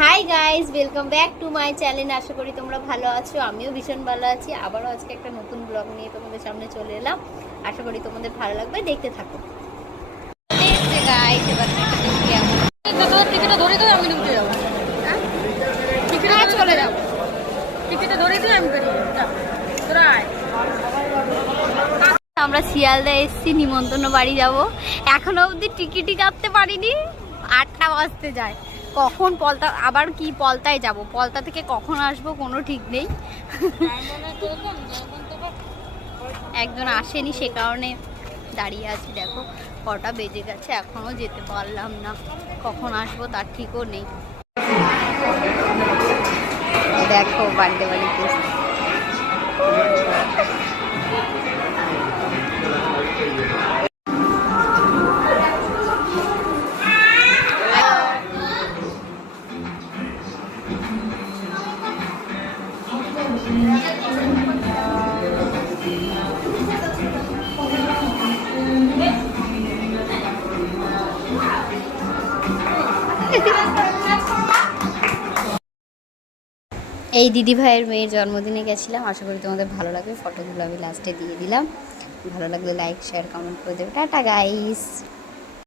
High guys, welcome back to my channel. আশা করি তোমরা ভালো আছো, আমিও ভীষণ ভালো আছি। আবারও আজকে একটা নতুন ব্লগ নিয়ে তোমাদের সামনে চলে এলাম। আশা করি তোমাদের ভালো লাগবে, দেখতে থাকো। গাইস, এবার টিকিটটা ধরে দেবে, আমি উঠে যাবো। হ্যাঁ, চলে যাবো। টিকিটটা ধরে দেবে, আমি বেরিয়ে যাবো। তোরা আয়। আমরা শিয়ালদা এসছি, নিমন্ত্রণ বাড়ি যাব। এখনো অবধি টিকিটই কাটতে পারিনি। 8টা বাজতে যায়। কখন পলতা আবার কি পলতায় যাব, পলতা থেকে কখন আসবো কোনো ঠিক নেই। একজন আসেনি, সে কারণে দাঁড়িয়ে আছি। দেখো কটা বেজে গেছে, এখনো যেতে পারলাম না। কখন আসবো তার ঠিকও নেই। দেখো বাড়িতে বাড়িতে এই দিদি ভাইয়ের মেয়ের জন্মদিনে গেছিলাম। আশা করি তোমাদের ভালো লাগবে। ফটোগুলো আমি লাস্টে দিয়ে দিলাম। ভালো লাগলে লাইক, শেয়ার, কমেন্ট করে দেবে। Tata guys.